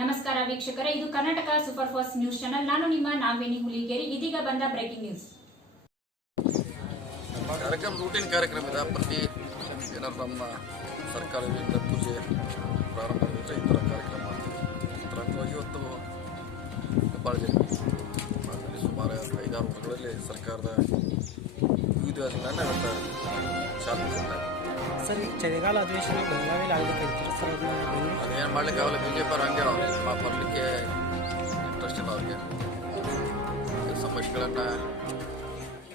ನಮಸ್ಕಾರ ವೀಕ್ಷಕರೇ ಇದು Karnataka super fast news channel. ನಾನು ನಿಮ್ಮ ನಾಗವೇಣಿ ಹುಲಿಗೇರಿ. ಇದೀಗ ಬಂದ ಬ್ರೇಕಿಂಗ್ ನ್ಯೂಸ್. ಕಾರ್ಯಕ್ರಮ ರೂಟೀನ್ ಕಾರ್ಯಕ್ರಮ ಇದೆ. ಪ್ರತಿ ಏನಾದ್ರು ನಮ್ಮ ಸರ್ಕಾರದಿಂದ ಪೂಜೆ ಪ್ರಾರಂಭ ಈ ಥರ ಕಾರ್ಯಕ್ರಮ ಮಾಡ್ತೀವಿ. ಇವತ್ತು ಭಾಳ ಜಿಲ್ಲೆ ಸುಮಾರು ಐದಾರು ವರ್ಷಗಳಲ್ಲಿ ಸರ್ಕಾರದ ವಿವಿಧ ಯೋಜನೆಗಳನ್ನ ಇವತ್ತು ಚಾಲನೆ ಸರ್ ಚಳಿಗಾಲ ಅಧಿವೇಶನ ಬೆಳಗಾವಿಯಲ್ಲಿ ಆಗಬೇಕಾಗಿತ್ತು ಮಾಡ್ಲಿಕ್ಕೆ ಆಗಲ್ಲ. ಬಿ ಜೆ ಪಿ ಹಂಗೆ ಬರಲಿಕ್ಕೆ ಇಂಟ್ರೆಸ್ಟ್ ಇಲ್ಲ ಅವ್ರಿಗೆ. ಸಮಸ್ಯೆಗಳನ್ನು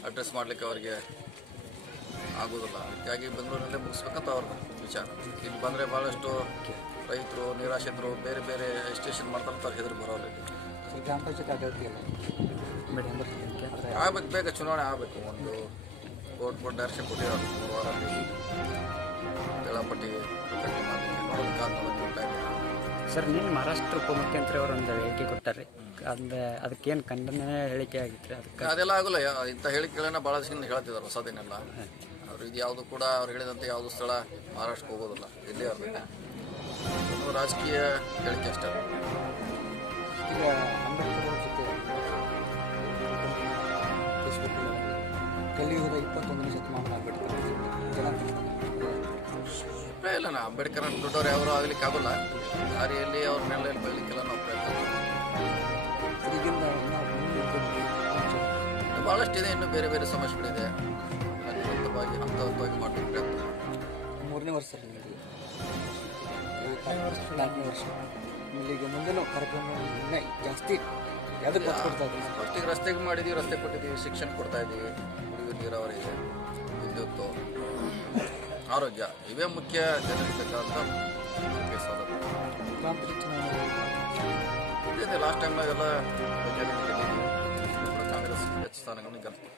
ಅಡ್ರೆಸ್ ಮಾಡಲಿಕ್ಕೆ ಅವ್ರಿಗೆ ಆಗೋದಿಲ್ಲ. ಹೀಗಾಗಿ ಬೆಂಗಳೂರಲ್ಲೇ ಮುಗಿಸ್ಬೇಕಂತ ಅವ್ರ ವಿಚಾರ. ಇಲ್ಲಿ ಬಂದರೆ ಭಾಳಷ್ಟು ರೈತರು ನಿರಾಶ್ರಿತರು ಬೇರೆ ಬೇರೆ ಸ್ಟೇಷನ್ ಮಾಡ್ತಾರೆ ಹೆದರು ಇಲ್ಲ. ಆಗ್ಬೇಕು ಬೇಗ ಚುನಾವಣೆ ಆಗಬೇಕು. ಒಂದು ಕೋರ್ಟ್ ಕೊಟ್ಟು ಡೈರೆಕ್ಷನ್ ಕೊಟ್ಟಿದ್ದಾರೆ ಮೂರು ವಾರ ವೇಳಾಪಟ್ಟಿ ನೋಡೋದು ಟೈಮ್ ಸರ್ ನಿನ್ನೆ ಮಹಾರಾಷ್ಟ್ರ ಉಪಮುಖ್ಯಮಂತ್ರಿ ಅವರು ಒಂದು ಹೇಳಿಕೆ ಕೊಟ್ಟಾರೆ. ಅಂದ ಅದಕ್ಕೇನು ಖಂಡನೆ ಹೇಳಿಕೆ ಆಗಿತ್ತು ಅದಕ್ಕೆ ಅದೆಲ್ಲ ಆಗಲ್ಲ. ಯಾ- ಇಂಥ ಹೇಳಿಕೆಗಳನ್ನ ಭಾಳ ಸಿಂಗ್ ಹೇಳ್ತಿದ್ದಾರೆ ಹೊಸದೇನೆಲ್ಲ ಅವ್ರು ಇದು ಯಾವುದು ಕೂಡ ಅವ್ರು ಹೇಳಿದಂತೆ ಯಾವುದು ಸ್ಥಳ ಮಹಾರಾಷ್ಟ್ರಕ್ಕೆ ಹೋಗೋದಿಲ್ಲ. ಇಲ್ಲಿ ಒಂದು ರಾಜಕೀಯ ಹೇಳಿಕೆ ಅಷ್ಟೇ. ಈಗ ಅಂಬೇಡ್ಕರ್ ಅವ್ರ ಜೊತೆ ಫೇಸ್ಬುಕ್ ಕಲಿಯುಗದ ಇಪ್ಪತ್ತೊಂದನೇ ಶತಮಾನ ಅಭಿಪ್ರಾಯ ಇಲ್ಲ ನಾ ಅಂಬೇಡ್ಕರ್ ದೊಡ್ಡವ್ರು ಯಾರು ಆಗ್ಲಿಕ್ಕೆ ಆಗೋಲ್ಲ. ದಾರಿಯಲ್ಲಿ ಅವ್ರ ಮೇಲೆ ಬೆಳಲಿಕ್ಕೆಲ್ಲ ನಾವು ಪ್ರಯತ್ನ ಮಾಡ್ತೀವಿ. ಈಗಿಂದ ನಾವು ಮುಂದೆ ಭಾಳಷ್ಟು ಇದೆ ಇನ್ನೂ ಬೇರೆ ಬೇರೆ ಸಮಸ್ಯೆಗಳಿದೆ. ಹಂತ ಹಂತವಾಗಿ ಹಂತ ಹಂತವಾಗಿ ಮಾಡಲಿಕ್ಕೆ ಪ್ರಯತ್ನ ಮೂರನೇ ವರ್ಷ ನಾಲ್ಕನೇ ವರ್ಷ ಇಲ್ಲಿಗೆ ಮುಂದಿನ ಕಾರ್ಯಕ್ರಮ ಜಾಸ್ತಿ ಯಾವುದಕ್ಕೆ ಕೊಡ್ತಾ ಇದ್ದೀವಿ ಫಸ್ಟಿಗೆ ರಸ್ತೆಗೆ ಮಾಡಿದ್ದೀವಿ ರಸ್ತೆ ಕೊಟ್ಟಿದ್ದೀವಿ ಶಿಕ್ಷಣ ಕೊಡ್ತಾ ಇದ್ದೀವಿ. ನೀರಾವರಿಗೆ ನೀರಾವರಿ ಇದೆ ವಿದ್ಯುತ್ತು. ಆರೋಗ್ಯ ಇವೇ ಮುಖ್ಯ ಜನರಿಗೆ ಮುಖ್ಯ ಸೌಲಭ್ಯ ಇದೇ ಲಾಸ್ಟ್ ಟೈಮ್ನಾಗೆಲ್ಲ ಜನರಿಗೆ ಕಾಂಗ್ರೆಸ್ ಹೆಚ್ಚು ಸ್ಥಾನಗಳನ್ನು ಗೆಲ್ತೀವಿ.